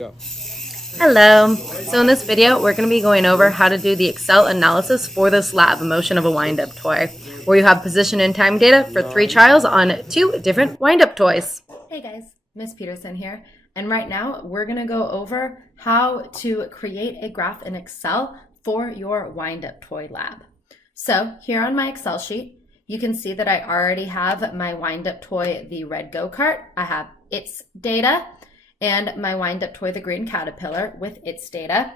Go. Hello. So in this video, we're going to be going over how to do the Excel analysis for this lab, motion of a wind-up toy, where you have position and time data for 3 trials on 2 different wind-up toys. Hey guys, Miss Peterson here, and right now we're going to go over how to create a graph in Excel for your wind-up toy lab. So here on my Excel sheet, you can see that I already have my wind-up toy, the red go-kart. I have its data, and my wind-up toy, the green caterpillar, with its data.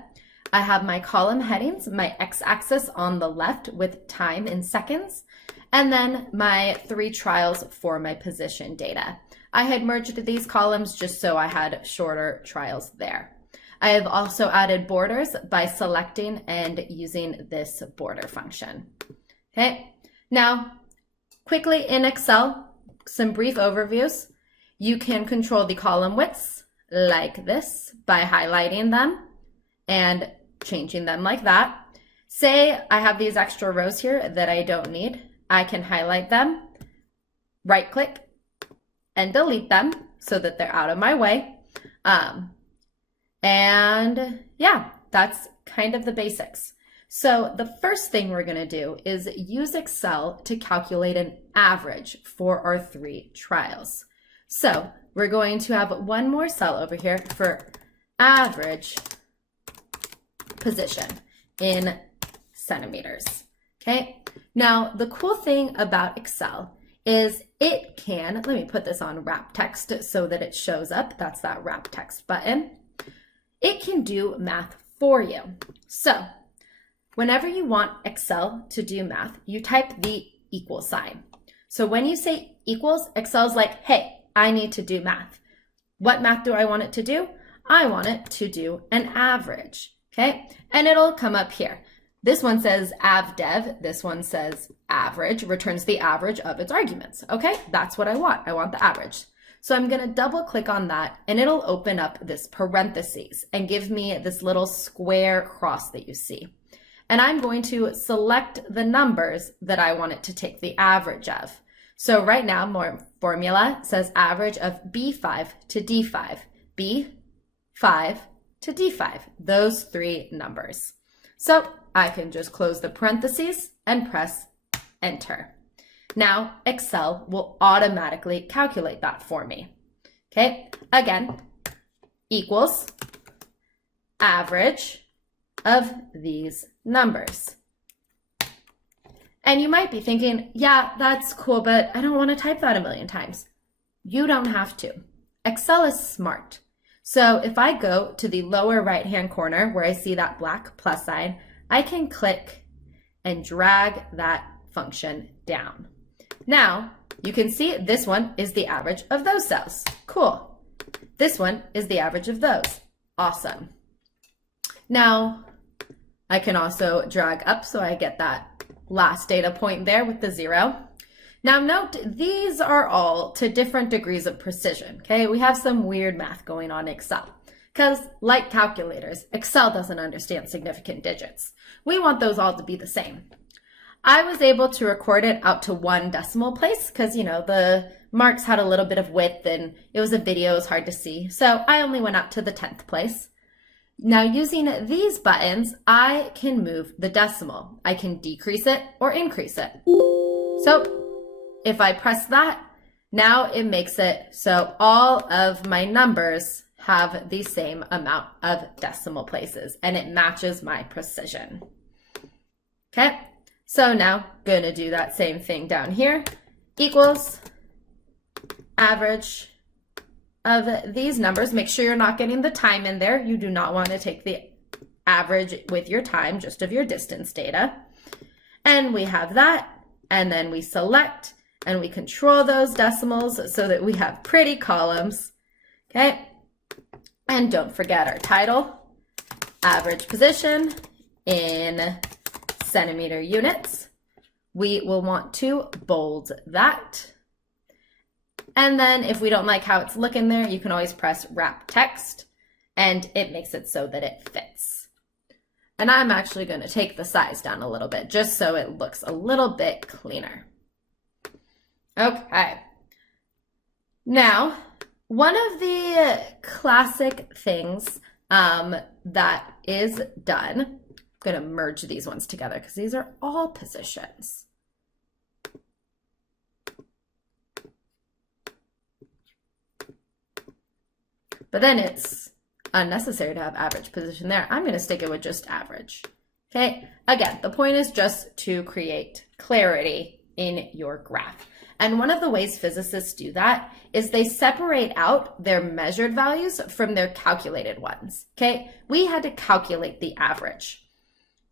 I have my column headings, my x-axis on the left with time in seconds, and then my 3 trials for my position data. I had merged these columns just so I had shorter trials there. I have also added borders by selecting and using this border function. Okay, now quickly in Excel, some brief overviews. You can control the column widths like this by highlighting them and changing them like that. Say I have these extra rows here that I don't need. I can highlight them, right click, and delete them so that they're out of my way. And yeah, that's kind of the basics. So the first thing we're going to do is use Excel to calculate an average for our 3 trials. So we're going to have one more cell over here for average position in centimeters. Okay, now the cool thing about Excel is it can, let me put this on wrap text so that it shows up. That's that wrap text button. It can do math for you. So whenever you want Excel to do math, you type the equal sign. So when you say equals, Excel's like, hey, I need to do math. What math do I want it to do? I want it to do an average, okay? And it'll come up here. This one says avdev, this one says average, returns the average of its arguments, okay? That's what I want. I want the average. So I'm gonna double click on that and it'll open up this parentheses and give me this little square cross that you see. And I'm going to select the numbers that I want it to take the average of. So right now, my formula says average of B5 to D5, B5 to D5, those 3 numbers. So I can just close the parentheses and press enter. Now Excel will automatically calculate that for me. Okay, again, equals average of these numbers. And you might be thinking, yeah, that's cool, but I don't want to type that a million times. You don't have to. Excel is smart. So if I go to the lower right-hand corner where I see that black plus sign, I can click and drag that function down. Now, you can see this one is the average of those cells. Cool. This one is the average of those. Awesome. Now, I can also drag up so I get that last data point there with the 0. Now note, these are all to different degrees of precision, okay? We have some weird math going on in Excel because like calculators, Excel doesn't understand significant digits. We want those all to be the same. I was able to record it out to 1 decimal place because, you know, the marks had a little bit of width and it was a video, it was hard to see. So I only went up to the 10th place. Now using these buttons, I can move the decimal. I can decrease it or increase it. So if I press that, now it makes it so all of my numbers have the same amount of decimal places and it matches my precision. Okay, so now gonna do that same thing down here. Equals average of these numbers. Make sure you're not getting the time in there. You do not want to take the average with your time, just of your distance data. And we have that, and then we select and we control those decimals so that we have pretty columns, okay? And don't forget our title, average position in centimeter units. We will want to bold that. And then if we don't like how it's looking there, you can always press wrap text and it makes it so that it fits. And I'm actually going to take the size down a little bit just so it looks a little bit cleaner. Okay. Now One of the classic things that is done, I'm going to merge these ones together because these are all positions. But then it's unnecessary to have average position there. I'm going to stick it with just average. Okay, again, the point is just to create clarity in your graph. And one of the ways physicists do that is they separate out their measured values from their calculated ones. Okay, we had to calculate the average.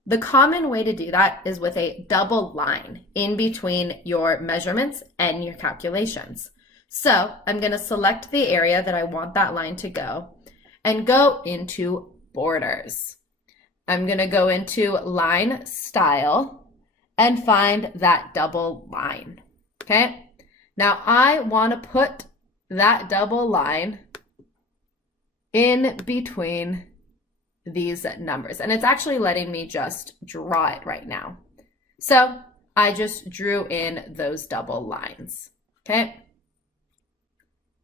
The common way to do that is with a double line in between your measurements and your calculations. So I'm going to select the area that I want that line to go and go into borders. I'm going to go into line style and find that double line. Okay, now I want to put that double line in between these numbers, and it's actually letting me just draw it right now. So I just drew in those double lines. Okay,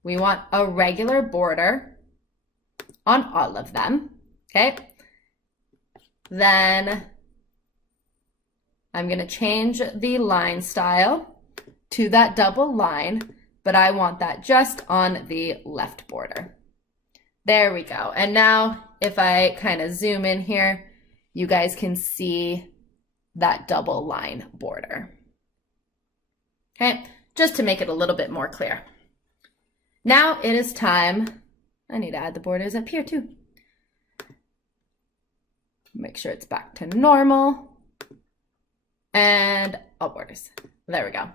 we want a regular border on all of them. Okay, then I'm going to change the line style to that double line, but I want that just on the left border. There we go. And now if I kind of zoom in here, you guys can see that double line border. Okay, just to make it a little bit more clear. Now it is time, I need to add the borders up here too. Make sure it's back to normal. And all borders. There we go.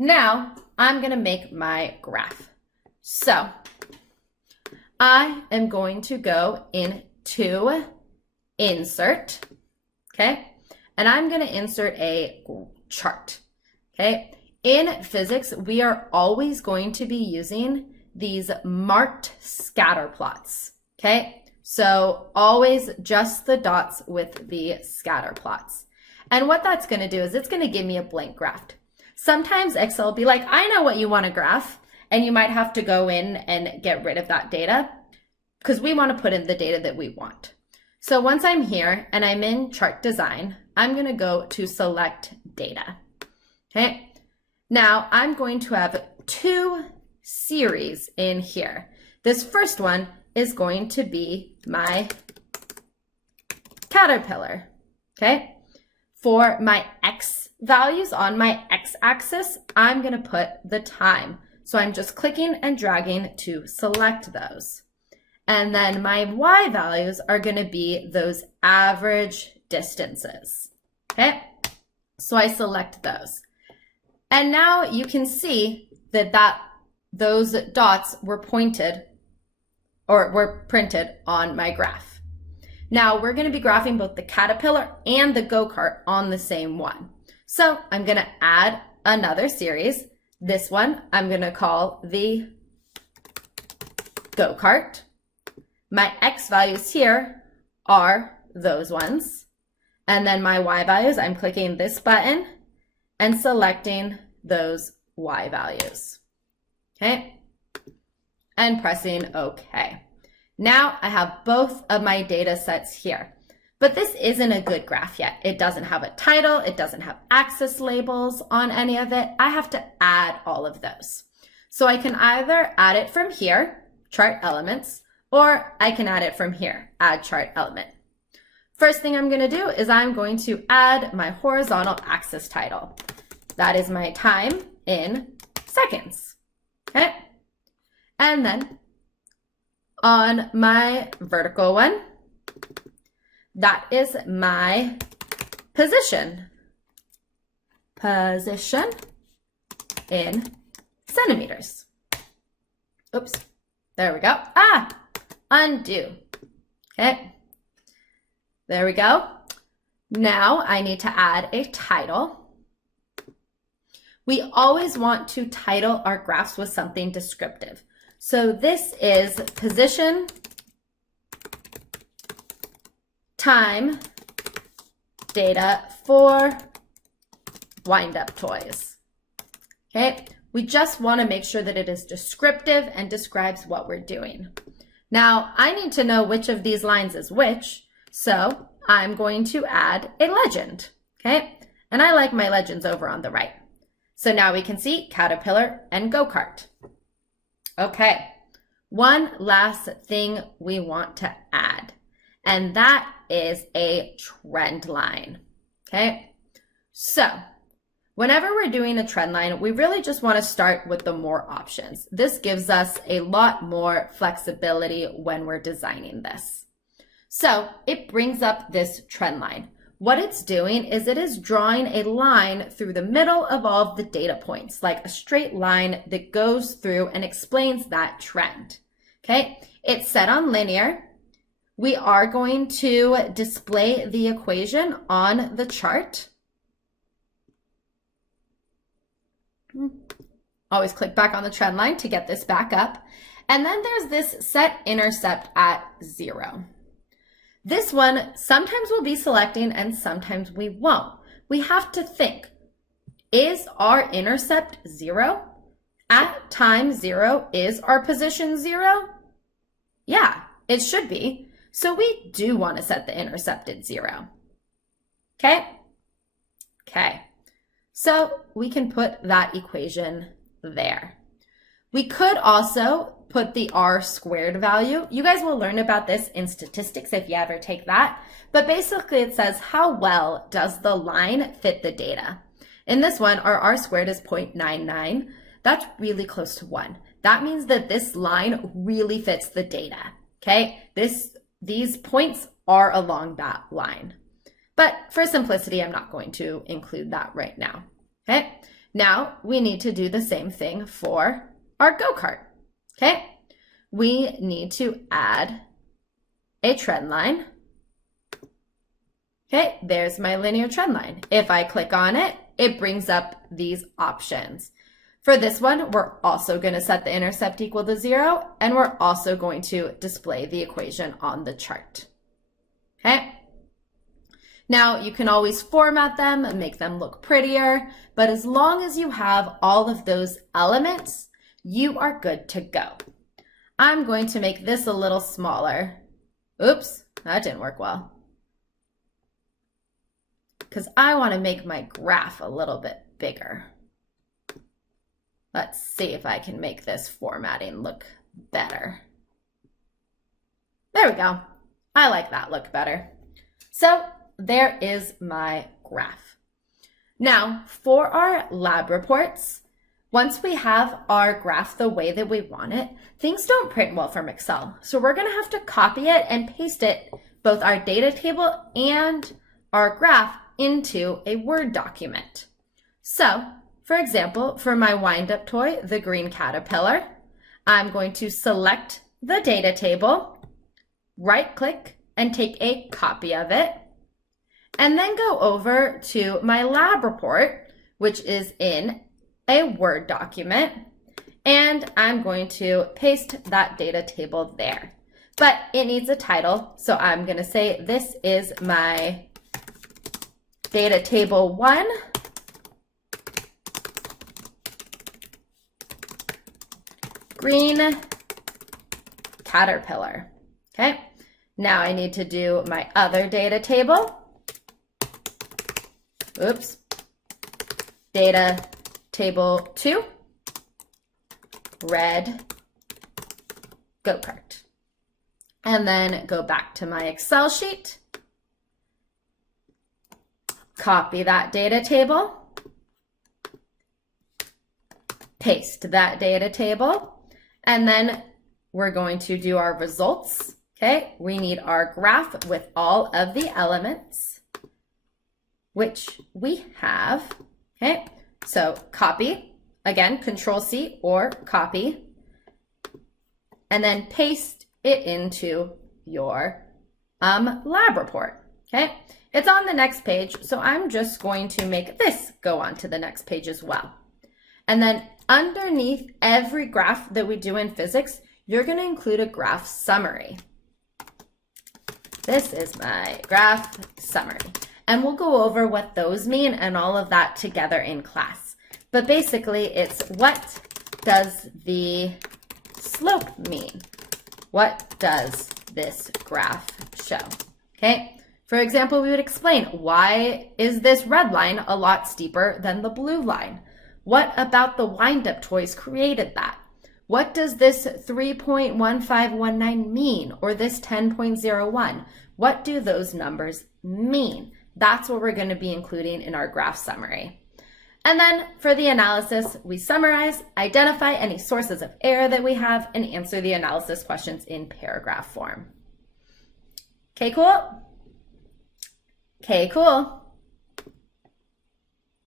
Now I'm going to make my graph. So I am going to go into insert, okay? And I'm going to insert a chart, okay? In physics, we are always going to be using these marked scatter plots, okay? So always just the dots with the scatter plots. And what that's going to do is it's going to give me a blank graph. Sometimes Excel will be like, I know what you want to graph, and you might have to go in and get rid of that data because we want to put in the data that we want. So once I'm here and I'm in chart design, I'm going to go to select data. Okay. Now I'm going to have two series in here. This first one is going to be my caterpillar. Okay. For my X values on my X axis, I'm going to put the time. So I'm just clicking and dragging to select those. And then my Y values are going to be those average distances. Okay, so I select those. And now you can see that those dots were pointed or were printed on my graph. Now we're going to be graphing both the caterpillar and the go-kart on the same one. So I'm going to add another series. This one I'm going to call the go-kart. My X values here are those ones. And then my Y values, I'm clicking this button and selecting those Y values. Okay. And pressing OK. Now I have both of my data sets here. But this isn't a good graph yet. It doesn't have a title. It doesn't have axis labels on any of it. I have to add all of those. So I can either add it from here, chart elements, or I can add it from here, add chart element. First thing I'm going to do is I'm going to add my horizontal axis title. That is my time in seconds. Okay. And then on my vertical one, that is my position. Position in centimeters. Oops. There we go. Undo. Okay. There we go. Now I need to add a title. We always want to title our graphs with something descriptive. So this is position, time, data for wind-up toys. Okay, We just want to make sure that it is descriptive and describes what we're doing. Now, I need to know which of these lines is which, so I'm going to add a legend, okay? And I like my legends over on the right. So now we can see caterpillar and go-kart. Okay, one last thing we want to add, and that is a trend line, okay? So whenever we're doing a trend line, we really just want to start with the more options. This gives us a lot more flexibility when we're designing this. So it brings up this trend line. What it's doing is it is drawing a line through the middle of all of the data points, like a straight line that goes through and explains that trend. Okay, it's set on linear. We are going to display the equation on the chart. Always click back on the trend line to get this back up. And then there's this set intercept at 0. This one, sometimes we'll be selecting and sometimes we won't. We have to think, is our intercept 0? At time 0, is our position 0? Yeah, it should be. So we do want to set the intercept at 0. Okay? Okay. So we can put that equation there. We could also put the r squared value. You guys will learn about this in statistics if you ever take that. But basically it says how well does the line fit the data. In this one, our r squared is 0.99. That's really close to 1. That means that this line really fits the data. Okay, these points are along that line. But for simplicity, I'm not going to include that right now. Okay, now we need to do the same thing for our go-kart. Okay, we need to add a trend line. Okay, there's my linear trend line. If I click on it, it brings up these options. For this one, we're also going to set the intercept equal to 0, and we're also going to display the equation on the chart. Okay. Now, you can always format them and make them look prettier, but as long as you have all of those elements, you are good to go. I'm going to make this a little smaller. Oops, that didn't work well. Because I want to make my graph a little bit bigger. Let's see if I can make this formatting look better. There we go. I like that look better. So there is my graph. Now for our lab reports, once we have our graph the way that we want it, things don't print well from Excel. So we're going to have to copy it and paste it, both our data table and our graph, into a Word document. So, for example, for my wind-up toy, the green caterpillar, I'm going to select the data table, right-click, and take a copy of it, and then go over to my lab report, which is in a Word document, and I'm going to paste that data table there. But it needs a title, so I'm going to say this is my data table 1, green caterpillar. Okay, now I need to do my other data table. Oops, data table 2, red go-kart. And then go back to my Excel sheet, copy that data table, paste that data table, and then we're going to do our results. Okay, we need our graph with all of the elements, which we have. Okay, so copy, again, Control-C or copy, and then paste it into your lab report. Okay, it's on the next page, so I'm just going to make this go on to the next page as well. And then underneath every graph that we do in physics, you're going to include a graph summary. This is my graph summary. And we'll go over what those mean and all of that together in class. But basically, it's what does the slope mean? What does this graph show? Okay. For example, we would explain, why is this red line a lot steeper than the blue line? What about the wind-up toys created that? What does this 3.1519 mean, or this 10.01? What do those numbers mean? That's what we're going to be including in our graph summary. And then for the analysis, we summarize, identify any sources of error that we have, and answer the analysis questions in paragraph form. Okay, cool? Okay, cool.